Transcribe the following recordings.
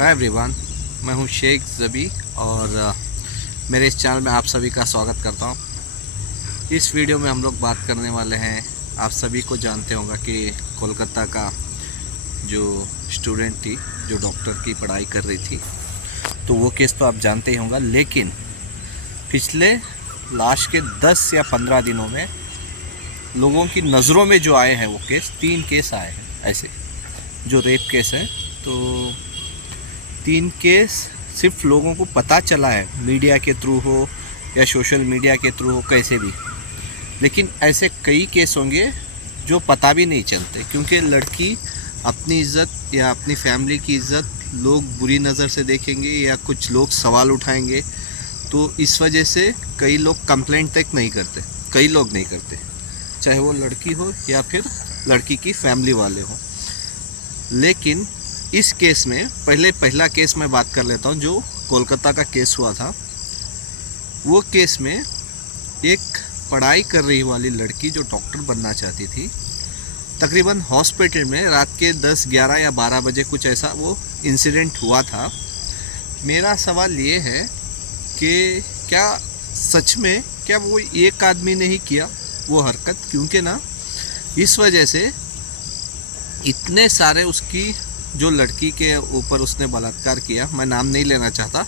Hi everyone, मैं हूं शेख ज़बी और मेरे इस चैनल में आप सभी का स्वागत करता हूं। इस वीडियो में हम लोग बात करने वाले हैं, आप सभी को जानते होंगे कि कोलकाता का जो स्टूडेंट थी जो डॉक्टर की पढ़ाई कर रही थी, तो वो केस तो आप जानते ही होंगे। लेकिन पिछले लास्ट के 10 या 15 दिनों में लोगों की नज़रों में जो आए हैं वो केस 3 केस आए हैं ऐसे जो रेप केस हैं। तो 3 केस सिर्फ लोगों को पता चला है, मीडिया के थ्रू हो या सोशल मीडिया के थ्रू हो, कैसे भी। लेकिन ऐसे कई केस होंगे जो पता भी नहीं चलते, क्योंकि लड़की अपनी इज़्ज़त या अपनी फैमिली की इज़्ज़त लोग बुरी नज़र से देखेंगे या कुछ लोग सवाल उठाएंगे। तो इस वजह से कई लोग कंप्लेंट तक नहीं करते, कई लोग नहीं करते, चाहे वो लड़की हो या फिर लड़की की फैमिली वाले हों। लेकिन इस केस में पहला केस मैं बात कर लेता हूँ जो कोलकाता का केस हुआ था। वो केस में एक पढ़ाई कर रही वाली लड़की जो डॉक्टर बनना चाहती थी, तकरीबन हॉस्पिटल में रात के 10, 11 या 12 बजे कुछ ऐसा वो इंसिडेंट हुआ था। मेरा सवाल ये है कि क्या सच में क्या वो एक आदमी ने ही किया वो हरकत? क्योंकि ना इस वजह से इतने सारे उसकी जो लड़की के ऊपर उसने बलात्कार किया, मैं नाम नहीं लेना चाहता,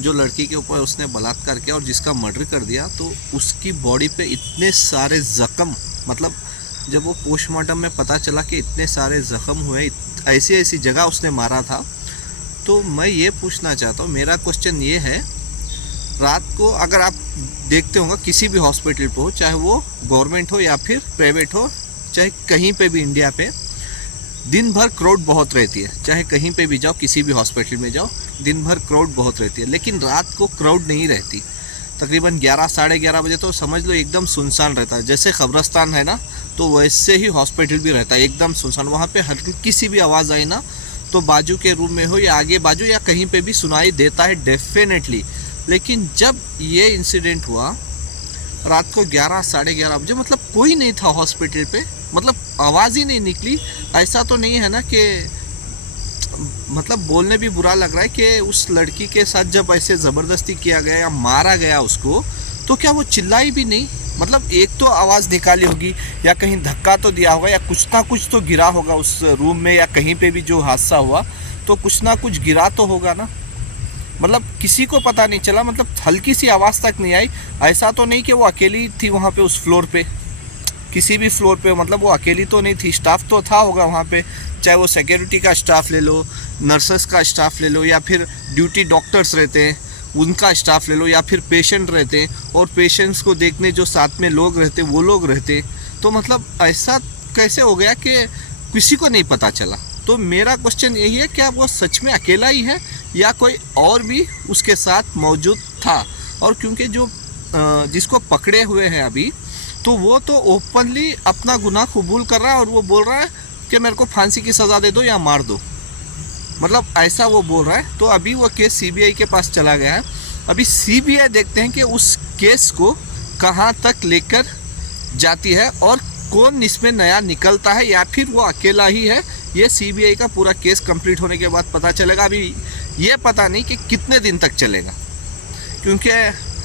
जो लड़की के ऊपर उसने बलात्कार किया और जिसका मर्डर कर दिया, तो उसकी बॉडी पे इतने सारे ज़ख्म, मतलब जब वो पोस्टमार्टम में पता चला कि इतने सारे ज़ख्म हुए, ऐसी ऐसी जगह उसने मारा था। तो मैं ये पूछना चाहता हूँ, मेरा क्वेश्चन ये है, रात को अगर आप देखते होंगे किसी भी हॉस्पिटल पे हो, चाहे वो गवर्नमेंट हो या फिर प्राइवेट हो, चाहे कहीं पे भी इंडिया पे, दिन भर क्राउड बहुत रहती है। चाहे कहीं पे भी जाओ, किसी भी हॉस्पिटल में जाओ, दिन भर क्राउड बहुत रहती है। लेकिन रात को क्राउड नहीं रहती। तकरीबन 11, साढ़े 11 बजे तो समझ लो एकदम सुनसान रहता है। जैसे कब्रस्तान है ना, तो वैसे ही हॉस्पिटल भी रहता है, एकदम सुनसान। वहाँ पे हल्की किसी भी आवाज़ आई ना, तो बाजू के रूम में हो या आगे बाजू या कहीं पर भी सुनाई देता है डेफिनेटली। लेकिन जब ये इंसिडेंट हुआ रात को 11, साढ़े 11 बजे, मतलब कोई नहीं था हॉस्पिटल पे, मतलब आवाज़ ही नहीं निकली। ऐसा तो नहीं है ना कि, मतलब बोलने भी बुरा लग रहा है कि उस लड़की के साथ जब ऐसे ज़बरदस्ती किया गया या मारा गया उसको, तो क्या वो चिल्लाई भी नहीं? मतलब एक तो आवाज़ निकाली होगी या कहीं धक्का तो दिया होगा या कुछ ना कुछ तो गिरा होगा उस रूम में, या कहीं पे भी जो हादसा हुआ तो कुछ ना कुछ गिरा तो होगा ना। मतलब किसी को पता नहीं चला, मतलब हल्की सी आवाज़ तक नहीं आई। ऐसा तो नहीं कि वो अकेली थी वहाँ पे उस फ्लोर पे, किसी भी फ्लोर पे, मतलब वो अकेली तो नहीं थी, स्टाफ तो था होगा वहाँ पे। चाहे वो सिक्योरिटी का स्टाफ ले लो, नर्सेस का स्टाफ ले लो, या फिर ड्यूटी डॉक्टर्स रहते हैं उनका स्टाफ ले लो, या फिर पेशेंट रहते हैं और पेशेंट्स को देखने जो साथ में लोग रहते वो लोग रहते। तो मतलब ऐसा कैसे हो गया कि किसी को नहीं पता चला? तो मेरा क्वेश्चन यही है, क्या वो सच में अकेला ही है या कोई और भी उसके साथ मौजूद था? और क्योंकि जो जिसको पकड़े हुए हैं अभी, तो वो तो ओपनली अपना गुनाह कबूल कर रहा है और वो बोल रहा है कि मेरे को फांसी की सज़ा दे दो या मार दो, मतलब ऐसा वो बोल रहा है। तो अभी वो केस सीबीआई के पास चला गया है। अभी सीबीआई देखते हैं कि उस केस को कहाँ तक लेकर जाती है और कौन इसमें नया निकलता है या फिर वो अकेला ही है। ये सीबीआई का पूरा केस कंप्लीट होने के बाद पता चलेगा। अभी ये पता नहीं कि कितने दिन तक चलेगा, क्योंकि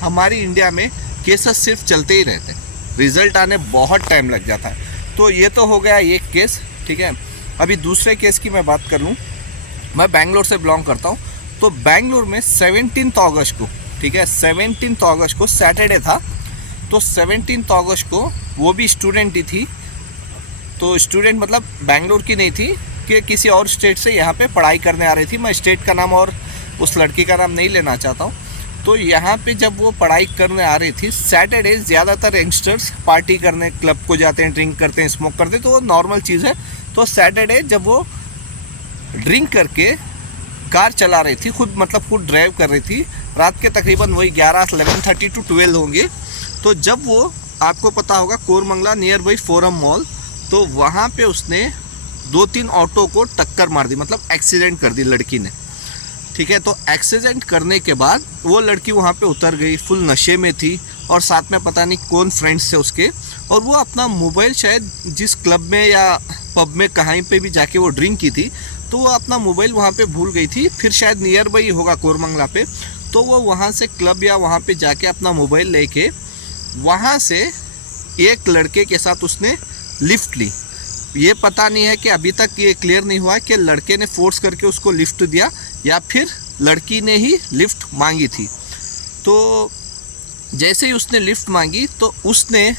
हमारी इंडिया में केसेस सिर्फ चलते ही रहते हैं, रिज़ल्ट आने बहुत टाइम लग जाता है। तो ये तो हो गया एक केस, ठीक है। अभी दूसरे केस की मैं बात कर लूँ। मैं बेंगलोर से बिलोंग करता हूँ। तो बेंगलोर में 17 अगस्त को, ठीक है, 17 अगस्त को सैटरडे था। तो 17 अगस्त को वो भी स्टूडेंट ही थी। तो स्टूडेंट मतलब बेंगलोर की नहीं थी, कि किसी और स्टेट से यहाँ पे पढ़ाई करने आ रही थी। मैं स्टेट का नाम और उस लड़की का नाम नहीं लेना चाहता हूँ। तो यहाँ पे जब वो पढ़ाई करने आ रही थी, सैटरडे ज़्यादातर यंगस्टर्स पार्टी करने क्लब को जाते हैं, ड्रिंक करते हैं, स्मोक करते हैं, तो वो नॉर्मल चीज़ है। तो सैटरडे जब वो ड्रिंक करके कार चला रही थी, खुद मतलब खुद ड्राइव कर रही थी, रात के तकरीबन वही 11:30 to 12 होंगे। तो जब वो, आपको पता होगा Koramangala near by forum mall, तो वहाँ पे उसने 2-3 ऑटो को टक्कर मार दी, मतलब एक्सीडेंट कर दी लड़की ने, ठीक है। तो एक्सीडेंट करने के बाद वो लड़की वहाँ पे उतर गई, फुल नशे में थी और साथ में पता नहीं कौन फ्रेंड्स थे उसके, और वो अपना मोबाइल शायद जिस क्लब में या पब में कहीं पे भी जाके वो ड्रिंक की थी, तो वो अपना मोबाइल वहाँ पे भूल गई थी, फिर शायद नियर बाई होगा कोरमंगला पे, तो वो वहाँ से क्लब या वहाँ पे जाके अपना मोबाइल लेके वहाँ से एक लड़के के साथ उसने लिफ्ट ली। ये पता नहीं है कि अभी तक ये क्लियर नहीं हुआ है कि लड़के ने फोर्स करके उसको लिफ्ट दिया या फिर लड़की ने ही लिफ्ट मांगी थी। तो जैसे ही उसने लिफ्ट मांगी तो उसने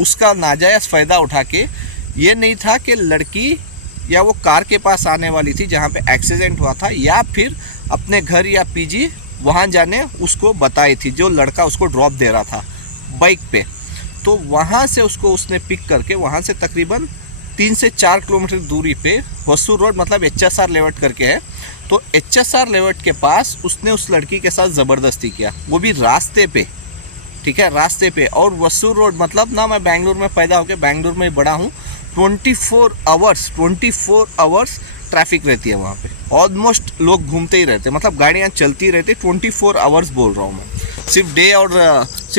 उसका नाजायज़ फ़ायदा उठा के, ये नहीं था कि लड़की या वो कार के पास आने वाली थी जहाँ पे एक्सीडेंट हुआ था, या फिर अपने घर या पीजी वहाँ जाने उसको बताई थी, जो लड़का उसको ड्रॉप दे रहा था बाइक पे। तो वहाँ से उसको उसने पिक करके वहाँ से तकरीबन 3 से 4 किलोमीटर दूरी पे वसू रोड, मतलब HSR लेवट करके है, तो HSR लेवट के पास उसने उस लड़की के साथ ज़बरदस्ती किया, वो भी रास्ते पे, ठीक है, रास्ते पे। और वसू रोड मतलब ना, मैं बेंगलुरु में पैदा होकर बेंगलुरु में बड़ा हूँ, 24 आवर्स ट्रैफिक रहती है वहाँ पे, ऑलमोस्ट लोग घूमते ही रहते, मतलब गाड़ियाँ चलती रहती, 24 आवर्स बोल रहा हूँ मैं, सिर्फ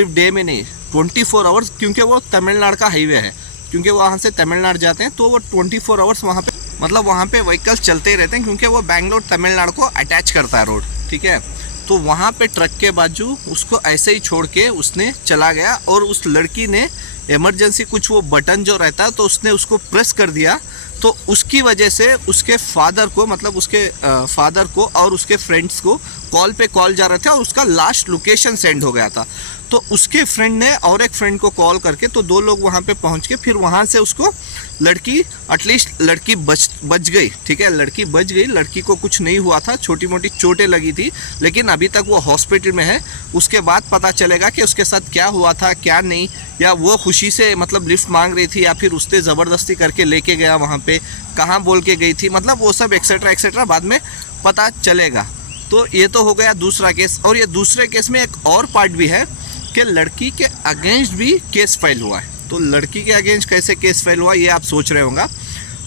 डे में नहीं, 24 आवर्स, क्योंकि वो तमिलनाडु का हाईवे है, क्योंकि वहाँ से तमिलनाडु जाते हैं, तो वो 24 आवर्स वहाँ पे, मतलब वहाँ पे व्हीकल्स चलते ही रहते हैं, क्योंकि वो बेंगलोर तमिलनाडु को अटैच करता है रोड, ठीक है। तो वहाँ पे ट्रक के बाजू उसको ऐसे ही छोड़ के उसने चला गया, और उस लड़की ने इमरजेंसी कुछ वो बटन जो रहता है तो उसने उसको प्रेस कर दिया, तो उसकी वजह से उसके फादर को, मतलब उसके फादर को और उसके फ्रेंड्स को कॉल पे कॉल जा रहे थे, और उसका लास्ट लोकेशन सेंड हो गया था। तो उसके फ्रेंड ने और एक फ्रेंड को कॉल करके, तो 2 लोग वहाँ पे पहुँच के फिर वहाँ से उसको लड़की, एटलीस्ट लड़की बच गई, ठीक है, लड़की बच गई, लड़की को कुछ नहीं हुआ था, छोटी मोटी चोटें लगी थी, लेकिन अभी तक वो हॉस्पिटल में है। उसके बाद पता चलेगा कि उसके साथ क्या हुआ था क्या नहीं, या वो खुशी से मतलब लिफ्ट मांग रही थी, या फिर उसने ज़बरदस्ती करके लेके गया वहाँ पे, कहाँ बोल के गई थी, मतलब वो सब एक्सेट्रा एक्सेट्रा बाद में पता चलेगा। तो ये तो हो गया दूसरा केस। और ये दूसरे केस में एक और पार्ट भी है कि लड़की के अगेंस्ट भी केस फाइल हुआ है। तो लड़की के अगेंस्ट कैसे केस फाइल हुआ ये आप सोच रहे होंगे।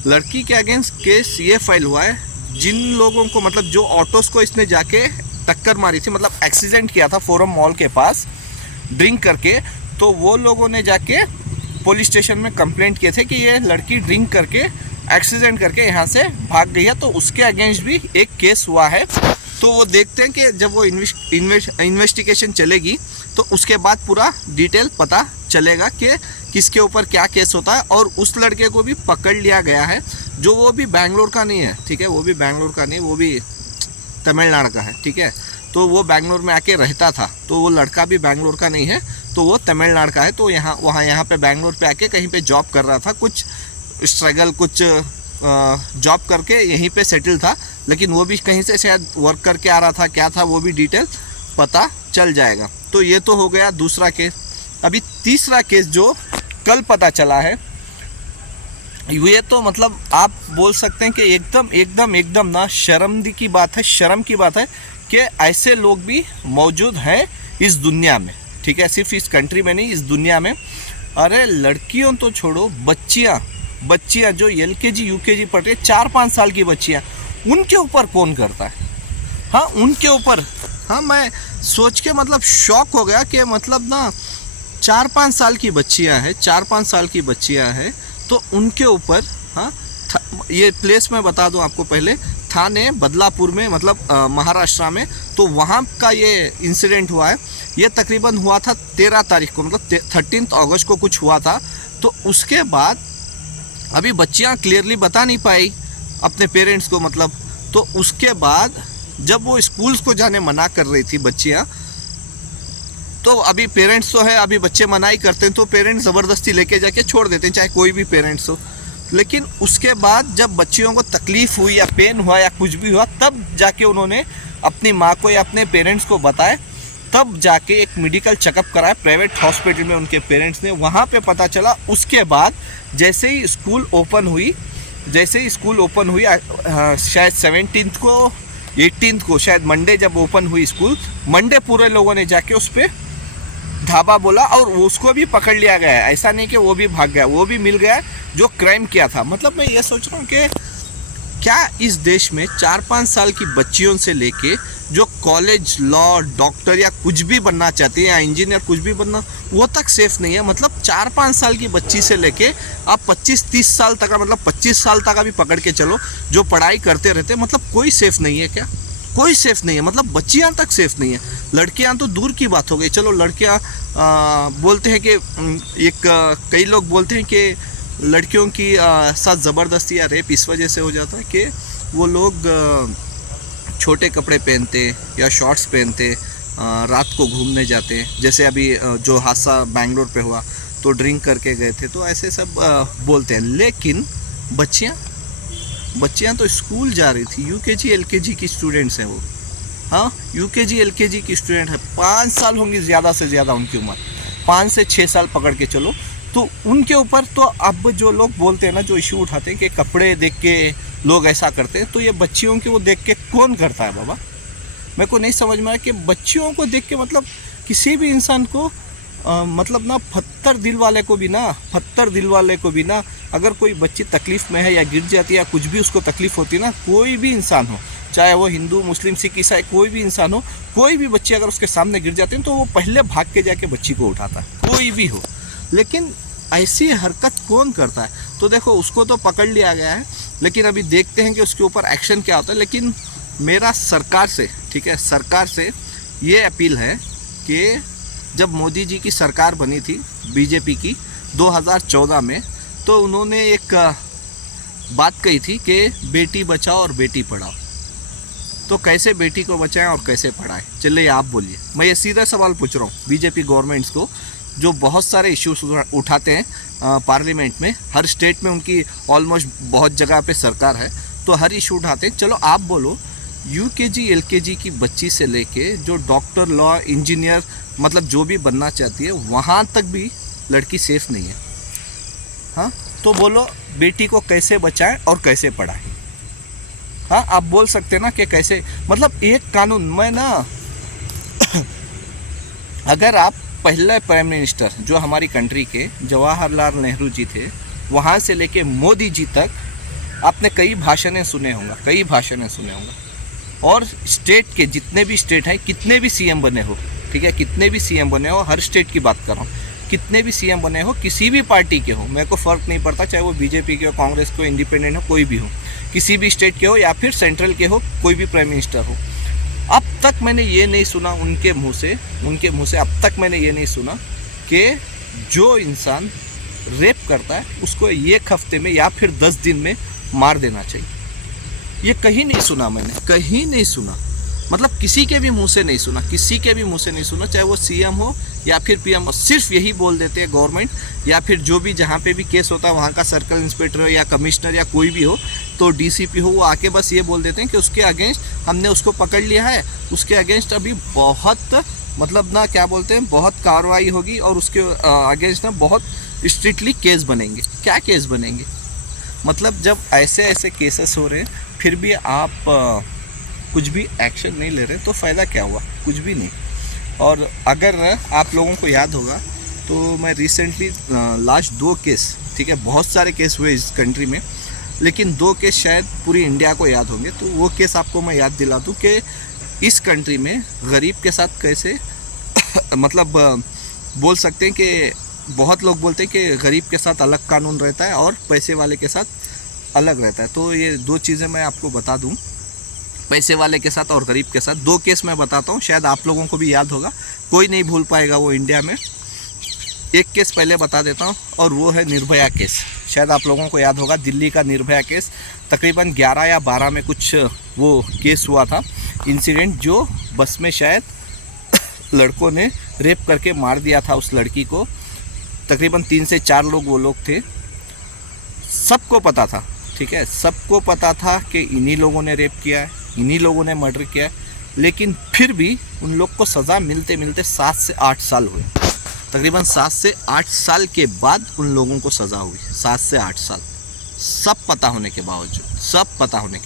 लड़की के अगेंस्ट केस ये फाइल हुआ है, जिन लोगों को, मतलब जो ऑटोस को इसने जाके टक्कर मारी थी, मतलब एक्सीडेंट किया था फोरम मॉल के पास ड्रिंक करके, तो वो लोगों ने जाके पुलिस स्टेशन में कंप्लेंट किए थे कि ये लड़की ड्रिंक करके एक्सीडेंट करके यहाँ से भाग गई है। तो उसके अगेंस्ट भी एक केस हुआ है। तो वो देखते हैं कि जब वो इन्वेस्टिगेशन चलेगी तो उसके बाद पूरा डिटेल पता चलेगा कि किसके ऊपर क्या केस होता है। और उस लड़के को भी पकड़ लिया गया है, जो वो भी बेंगलोर का नहीं है, ठीक है, वो भी बेंगलोर का नहीं, वो भी तमिलनाडु का है, ठीक है। तो वो बेंगलोर में आके रहता था, तो वो लड़का भी बेंगलोर का नहीं है, तो वो तमिलनाडु का है। तो यहाँ पे बेंगलोर पे आके कहीं पे जॉब कर रहा था, कुछ स्ट्रगल, कुछ जॉब करके यहीं पे सेटल था, लेकिन वो भी कहीं से शायद वर्क करके आ रहा था, क्या था वो भी डिटेल पता चल जाएगा। तो ये तो हो गया दूसरा केस। अभी तीसरा केस जो कल पता चला है, ये तो मतलब आप बोल सकते हैं कि एकदम ना शर्म की बात है कि ऐसे लोग भी मौजूद हैं इस दुनिया में, ठीक है, सिर्फ इस कंट्री में नहीं, इस दुनिया में। अरे लड़कियों तो छोड़ो, बच्चियाँ जो LKG UKG पढ़ रही है, 4-5 साल की बच्चियाँ, उनके ऊपर कौन करता है? हाँ, उनके ऊपर, हाँ, मैं सोच के मतलब शॉक हो गया कि मतलब ना 4-5 साल की बच्चियाँ हैं, तो उनके ऊपर, हाँ, ये प्लेस मैं बता दूं आपको, पहले थाने बदलापुर में, मतलब महाराष्ट्र में, तो वहाँ का ये इंसिडेंट हुआ है। ये तकरीबन हुआ था 13 तारीख को, मतलब 13 अगस्त को कुछ हुआ था। तो उसके बाद अभी बच्चियाँ क्लियरली बता नहीं पाई अपने पेरेंट्स को, मतलब, तो उसके बाद जब वो स्कूल्स को जाने मना कर रही थी बच्चियाँ, तो अभी पेरेंट्स तो है, अभी बच्चे मना ही करते हैं, तो पेरेंट्स ज़बरदस्ती लेके जाके छोड़ देते हैं, चाहे कोई भी पेरेंट्स हो। लेकिन उसके बाद जब बच्चियों को तकलीफ़ हुई या पेन हुआ या कुछ भी हुआ, तब जाके उन्होंने अपनी माँ को या अपने पेरेंट्स को बताया, तब जाके एक मेडिकल चेकअप कराया प्राइवेट हॉस्पिटल में उनके पेरेंट्स ने। वहाँ पे पता चला। उसके बाद जैसे ही स्कूल ओपन हुई, शायद 17 को 18 को, शायद मंडे जब ओपन हुई स्कूल, मंडे पूरे लोगों ने जाके उस पर धाबा बोला और उसको भी पकड़ लिया गया है। ऐसा नहीं कि वो भी भाग गया, वो भी मिल गया जो क्राइम किया था। मतलब मैं ये सोच रहा हूँ कि क्या इस देश में 4-5 साल की बच्चियों से लेके जो कॉलेज, लॉ, डॉक्टर या कुछ भी बनना चाहती है या इंजीनियर कुछ भी बनना, वो तक सेफ़ नहीं है। मतलब 4-5 साल की बच्ची से लेके आप 25-30 साल तक का, मतलब 25 साल तक का भी पकड़ के चलो, जो पढ़ाई करते रहते, मतलब कोई सेफ़ नहीं है। क्या कोई सेफ़ नहीं है? मतलब बच्चियाँ तक सेफ़ नहीं है। लड़कियाँ तो दूर की बात हो गई। चलो लड़कियाँ बोलते हैं कि कई लोग बोलते हैं कि लड़कियों की साथ ज़बरदस्ती या रेप इस वजह से हो जाता है कि वो लोग छोटे कपड़े पहनते या शॉर्ट्स पहनते, रात को घूमने जाते। जैसे अभी जो हादसा बेंगलोर पे हुआ, तो ड्रिंक करके गए थे, तो ऐसे सब बोलते हैं। लेकिन बच्चियाँ तो स्कूल जा रही थी, यूकेजी एलकेजी की स्टूडेंट्स हैं वो। हाँ, यूकेजी एलकेजी की स्टूडेंट है, 5 साल होंगी ज़्यादा से ज़्यादा उनकी उम्र, 5 से 6 साल पकड़ के चलो। तो उनके ऊपर तो अब जो लोग बोलते हैं ना, जो इशू उठाते हैं कि कपड़े देख के लोग ऐसा करते हैं, तो ये बच्चियों के वो देख के कौन करता है बाबा? मेरे को नहीं समझ में आया कि बच्चियों को देख के, मतलब किसी भी इंसान को मतलब ना, पत्थर दिल वाले को भी ना, अगर कोई बच्ची तकलीफ़ में है या गिर जाती है या कुछ भी उसको तकलीफ़ होती है ना, कोई भी इंसान हो, चाहे वो हिंदू, मुस्लिम, सिख, ईसाई, कोई भी इंसान हो, कोई भी बच्ची अगर उसके सामने गिर जाते हैं तो वो पहले भाग के जाके बच्ची को उठाता है, कोई भी हो। लेकिन ऐसी हरकत कौन करता है? तो देखो, उसको तो पकड़ लिया गया है, लेकिन अभी देखते हैं कि उसके ऊपर एक्शन क्या होता है। लेकिन मेरा सरकार से, ठीक है, सरकार से ये अपील है कि जब मोदी जी की सरकार बनी थी बीजेपी की 2014 में, तो उन्होंने एक बात कही थी कि बेटी बचाओ और बेटी पढ़ाओ। तो कैसे बेटी को बचाएं और कैसे पढ़ाएं? चलिए आप बोलिए। मैं ये सीधा सवाल पूछ रहा हूँ बीजेपी गवर्नमेंट्स को, जो बहुत सारे इश्यूज उठाते हैं पार्लियामेंट में। हर स्टेट में उनकी ऑलमोस्ट बहुत जगह पे सरकार है, तो हर इशू उठाते हैं। चलो आप बोलो, यूकेजी एलकेजी की बच्ची से लेके जो डॉक्टर, लॉ, इंजीनियर, मतलब जो भी बनना चाहती है, वहाँ तक भी लड़की सेफ़ नहीं है। हाँ, तो बोलो बेटी को कैसे बचाएं और कैसे पढ़ाएं? हाँ, आप बोल सकते ना कि कैसे, मतलब एक कानून में ना अगर आप पहले प्राइम मिनिस्टर जो हमारी कंट्री के जवाहरलाल नेहरू जी थे, वहाँ से लेके मोदी जी तक आपने कई भाषणें सुने होंगे। और स्टेट के जितने भी स्टेट हैं, कितने भी सीएम बने हो, ठीक है, कितने भी सीएम बने हो, हर स्टेट की बात कर रहा हूँ, कितने भी सीएम बने हो, किसी भी पार्टी के हो, मेरे को फ़र्क नहीं पड़ता, चाहे वो बीजेपी के हो, कांग्रेस के हो, इंडिपेंडेंट हो, कोई भी हो, किसी भी स्टेट के हो या फिर सेंट्रल के हो, कोई भी प्राइम मिनिस्टर हो, अब तक मैंने ये नहीं सुना उनके मुंह से अब तक मैंने ये नहीं सुना कि जो इंसान रेप करता है उसको 1 हफ्ते में या फिर 10 दिन में मार देना चाहिए। ये कहीं नहीं सुना मैंने, कहीं नहीं सुना। मतलब किसी के भी मुंह से नहीं सुना, चाहे वो सीएम हो या फिर पीएम हो। सिर्फ यही बोल देते हैं गवर्नमेंट, या फिर जो भी जहाँ पे भी केस होता है वहाँ का सर्कल इंस्पेक्टर हो या कमिश्नर या कोई भी हो, तो डीसीपी हो, वो आके बस ये बोल देते हैं कि उसके अगेंस्ट हमने उसको पकड़ लिया है, उसके अगेंस्ट अभी बहुत, मतलब ना क्या बोलते हैं, बहुत कार्रवाई होगी और उसके अगेंस्ट ना बहुत स्ट्रिक्टली केस बनेंगे। क्या केस बनेंगे? मतलब जब ऐसे केसेस हो रहे हैं फिर भी आप कुछ भी एक्शन नहीं ले रहे, तो फ़ायदा क्या हुआ? कुछ भी नहीं। और अगर आप लोगों को याद होगा तो मैं रिसेंटली लास्ट 2 केस, ठीक है, बहुत सारे केस हुए इस कंट्री में, लेकिन 2 केस शायद पूरी इंडिया को याद होंगे, तो वो केस आपको मैं याद दिला दूँ कि इस कंट्री में गरीब के साथ कैसे मतलब बोल सकते हैं कि बहुत लोग बोलते हैं कि गरीब के साथ अलग कानून रहता है और पैसे वाले के साथ अलग रहता है। तो ये 2 चीज़ें मैं आपको बता दूं, पैसे वाले के साथ और गरीब के साथ 2 केस मैं बताता हूं, शायद आप लोगों को भी याद होगा, कोई नहीं भूल पाएगा वो इंडिया में। एक केस पहले बता देता हूं, और वो है निर्भया केस। शायद आप लोगों को याद होगा, दिल्ली का निर्भया केस, तकरीबन 11 या 12 में कुछ वो केस हुआ था, इंसिडेंट, जो बस में शायद लड़कों ने रेप करके मार दिया था उस लड़की को। तकरीबन 3 से 4 लोग वो लोग थे, सबको पता था, ठीक है, सबको पता था कि इन्हीं लोगों ने रेप किया है, इन्हीं लोगों ने मर्डर किया है, लेकिन फिर भी उन लोग को सज़ा मिलते मिलते 7 से 8 साल हुए। तकरीबन 7 से 8 साल के बाद उन लोगों को सज़ा हुई, 7 से 8 साल, सब पता होने के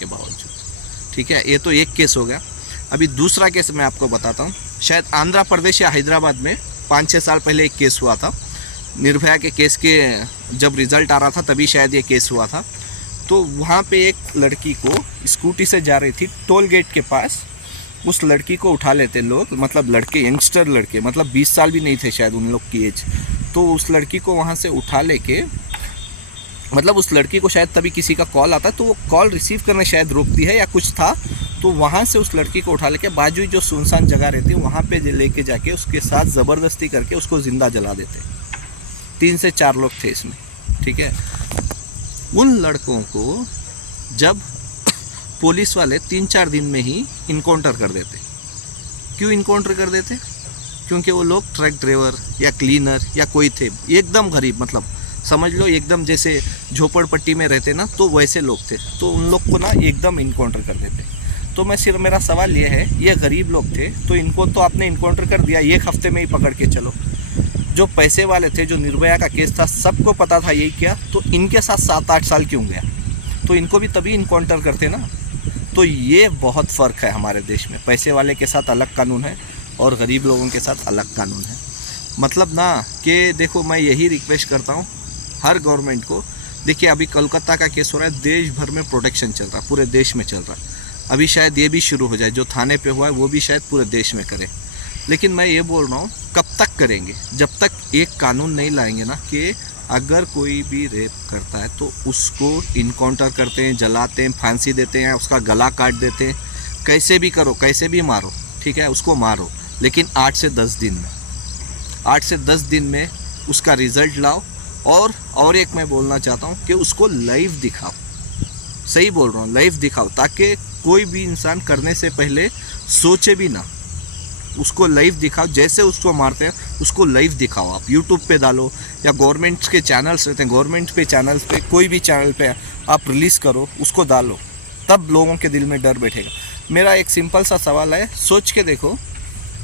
बावजूद, ठीक है। ये तो एक केस हो गया। अभी दूसरा केस मैं आपको बताता हूँ। शायद आंध्र प्रदेश या हैदराबाद में 5-6 साल पहले एक केस हुआ था, निर्भया के केस के जब रिज़ल्ट आ रहा था तभी शायद ये केस हुआ था। तो वहाँ पे एक लड़की को स्कूटी से जा रही थी, टोल गेट के पास उस लड़की को उठा लेते लोग, मतलब लड़के, यंगस्टर लड़के, मतलब 20 साल भी नहीं थे शायद उन लोग की एज। तो उस लड़की को वहाँ से उठा लेके, मतलब उस लड़की को शायद तभी किसी का कॉल आता, तो वो कॉल रिसीव करने शायद रोकती है या कुछ था, तो वहाँ से उस लड़की को उठा लेके बाजू जो सुनसान जगह रहती है वहाँ पे लेके जाके उसके साथ ज़बरदस्ती करके उसको ज़िंदा जला देते। 3 से 4 लोग थे इसमें, ठीक है। उन लड़कों को जब पुलिस वाले 3-4 दिन में ही इनकाउंटर कर देते। क्यों इनकाउंटर कर देते? क्योंकि वो लोग ट्रक ड्राइवर या क्लीनर या कोई थे, एकदम गरीब, मतलब समझ लो एकदम जैसे झोपड़पट्टी में रहते ना, तो वैसे लोग थे। तो उन लोग को ना एकदम इनकाउंटर कर देते। तो मैं सिर्फ, मेरा सवाल ये है, ये गरीब लोग थे तो इनको तो आपने इनकाउंटर कर दिया, 1 हफ्ते में ही पकड़ के चलो। जो पैसे वाले थे, जो निर्भया का केस था, सबको पता था यही क्या, तो इनके साथ 7-8 साल क्यों गया? तो इनको भी तभी इनकाउंटर करते ना। तो ये बहुत फ़र्क है हमारे देश में, पैसे वाले के साथ अलग कानून है और गरीब लोगों के साथ अलग कानून है। मतलब ना कि देखो, मैं यही रिक्वेस्ट करता हूँ हर गवर्नमेंट को। देखिए अभी कोलकाता का केस हो रहा है, देश भर में प्रोटेक्शन चल रहा है, पूरे देश में चल रहा है। अभी शायद ये भी शुरू हो जाए, जो थाने पे हुआ है वो भी शायद पूरे देश में करे। लेकिन मैं ये बोल रहा हूँ, कब तक करेंगे? जब तक एक कानून नहीं लाएंगे ना कि अगर कोई भी रेप करता है तो उसको इनकाउंटर करते हैं, जलाते हैं, फांसी देते हैं, उसका गला काट देते हैं, कैसे भी करो, कैसे भी मारो, ठीक है, उसको मारो, लेकिन 8 से 10 दिन में, 8 से 10 दिन में उसका रिज़ल्ट लाओ। और एक मैं बोलना चाहता हूँ कि उसको लाइव दिखाओ, सही बोल रहा हूँ, लाइव दिखाओ, ताकि कोई भी इंसान करने से पहले सोचे भी ना। उसको लाइव दिखाओ, जैसे उसको मारते हैं उसको लाइव दिखाओ। आप यूट्यूब पे डालो या गवर्नमेंट के चैनल्स रहते हैं, गवर्नमेंट पे चैनल्स पे, कोई भी चैनल पे आप रिलीज़ करो, उसको डालो, तब लोगों के दिल में डर बैठेगा। मेरा एक सिंपल सा सवाल है, सोच के देखो,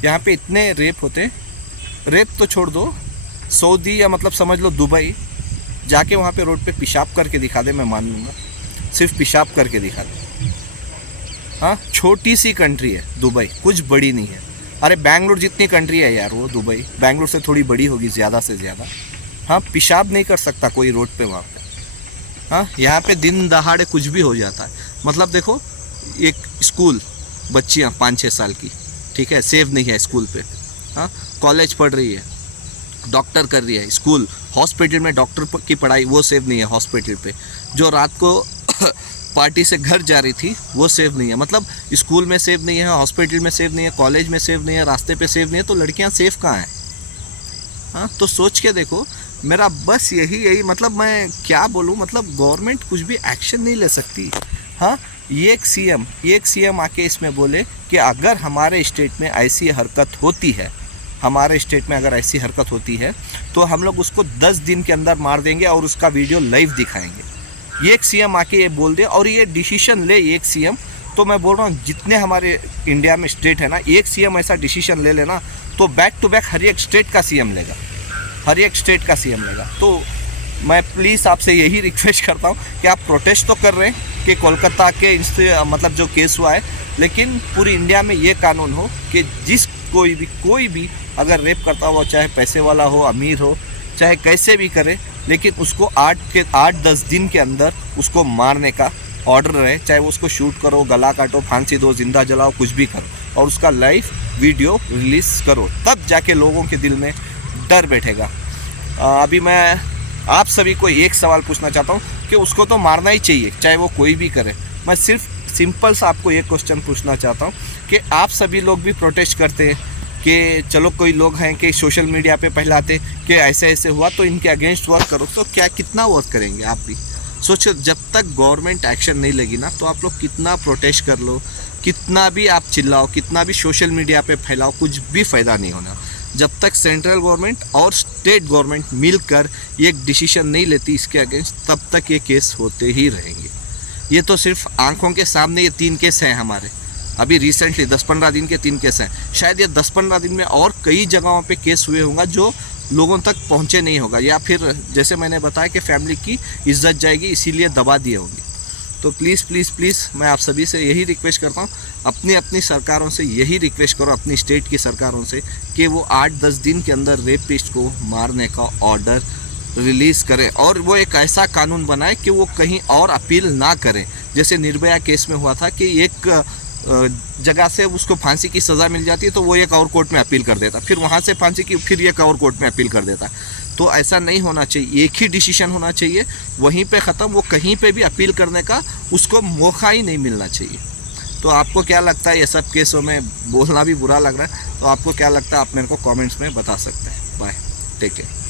यहाँ पे इतने रेप होते, रेप तो छोड़ दो, सऊदी या मतलब समझ लो दुबई, जाके वहाँ पे रोड पे पेशाब करके दिखा दे, मैं मान लूँगा, सिर्फ पेशाब करके दिखा दे। हाँ, छोटी सी कंट्री है दुबई, कुछ बड़ी नहीं है। अरे बेंगलुरु जितनी कंट्री है यार वो दुबई, बेंगलुरु से थोड़ी बड़ी होगी ज़्यादा से ज़्यादा। हाँ, पेशाब नहीं कर सकता कोई रोड पे वहाँ पे। हाँ, यहाँ पे दिन दहाड़े कुछ भी हो जाता है। मतलब देखो, एक स्कूल, बच्चियाँ 5-6 साल की, ठीक है, सेफ नहीं है स्कूल पे। हाँ, कॉलेज पढ़ रही है, डॉक्टर कर रही है, स्कूल हॉस्पिटल में डॉक्टर की पढ़ाई, वो सेफ नहीं है हॉस्पिटल पे। जो रात को पार्टी से घर जा रही थी वो सेफ नहीं है। मतलब स्कूल में सेफ नहीं है, हॉस्पिटल में सेफ नहीं है, कॉलेज में सेफ नहीं है, रास्ते पे सेफ नहीं है, तो लड़कियां सेफ कहाँ हैं? हाँ, तो सोच के देखो। मेरा बस यही मतलब मैं क्या बोलूँ, मतलब गवर्नमेंट कुछ भी एक्शन नहीं ले सकती। हाँ, एक सीएम आके इसमें बोले कि अगर हमारे स्टेट में ऐसी हरकत होती है, हमारे स्टेट में अगर ऐसी हरकत होती है तो हम लोग उसको 10 दिन के अंदर मार देंगे और उसका वीडियो लाइव दिखाएंगे। एक सीएम आके ये बोल दे और ये डिसीजन ले एक सीएम, तो मैं बोल रहा हूँ जितने हमारे इंडिया में स्टेट है ना, एक सीएम ऐसा डिसीजन ले लेना तो बैक टू बैक हर एक स्टेट का सीएम लेगा, हर एक स्टेट का सीएम लेगा। तो मैं प्लीज़ आपसे यही रिक्वेस्ट करता हूँ कि आप प्रोटेस्ट तो कर रहे हैं कि कोलकाता के मतलब जो केस हुआ है, लेकिन पूरी इंडिया में ये कानून हो कि जिस कोई भी अगर रेप करता हुआ, चाहे पैसे वाला हो, अमीर हो, चाहे कैसे भी करे, लेकिन उसको 8-10 दिन के अंदर उसको मारने का ऑर्डर रहे। चाहे वो उसको शूट करो, गला काटो, फांसी दो, जिंदा जलाओ, कुछ भी करो, और उसका लाइव वीडियो रिलीज़ करो, तब जाके लोगों के दिल में डर बैठेगा। अभी मैं आप सभी को एक सवाल पूछना चाहता हूँ कि उसको तो मारना ही चाहिए, चाहे वो कोई भी करे। मैं सिर्फ सिंपल सा आपको एक क्वेश्चन पूछना चाहता हूँ कि आप सभी लोग भी प्रोटेस्ट करते हैं कि चलो कोई लोग हैं कि सोशल मीडिया पे फैलाते कि ऐसे ऐसे हुआ तो इनके अगेंस्ट वर्क करो, तो क्या कितना वर्क करेंगे? आप भी सोचो, जब तक गवर्नमेंट एक्शन नहीं लेगी ना, तो आप लोग कितना प्रोटेस्ट कर लो, कितना भी आप चिल्लाओ, कितना भी सोशल मीडिया पे फैलाओ, कुछ भी फ़ायदा नहीं होना। जब तक सेंट्रल गवर्नमेंट और स्टेट गवर्नमेंट मिलकर एक डिसीजन नहीं लेती इसके अगेंस्ट, तब तक ये केस होते ही रहेंगे। ये तो सिर्फ आंखों के सामने ये 3 केस हैं हमारे, अभी रिसेंटली 10-15 दिन के 3 केस हैं। शायद ये 10-15 दिन में और कई जगहों पे केस हुए होंगे जो लोगों तक पहुंचे नहीं होगा, या फिर जैसे मैंने बताया कि फैमिली की इज्जत जाएगी इसीलिए दबा दिए होंगे। तो प्लीज़ मैं आप सभी से यही रिक्वेस्ट करता हूँ, अपनी सरकारों से यही रिक्वेस्ट करो, अपनी स्टेट की सरकारों से, कि वो 8-10 दिन के अंदर रेपिस्ट को मारने का ऑर्डर रिलीज़ करें और वो एक ऐसा कानून बनाए कि वो कहीं और अपील ना करें। जैसे निर्भया केस में हुआ था कि एक जगह से उसको फांसी की सज़ा मिल जाती है तो वो एक और कोर्ट में अपील कर देता, फिर वहाँ से फांसी की फिर एक और कोर्ट में अपील कर देता। तो ऐसा नहीं होना चाहिए, एक ही डिसीजन होना चाहिए, वहीं पे ख़त्म। वो कहीं पे भी अपील करने का उसको मौका ही नहीं मिलना चाहिए। तो आपको क्या लगता है? ये सब केसों में बोलना भी बुरा लग रहा है, तो आपको क्या लगता है आप मेरे को कमेंट्स में बता सकते हैं। Bye, take care.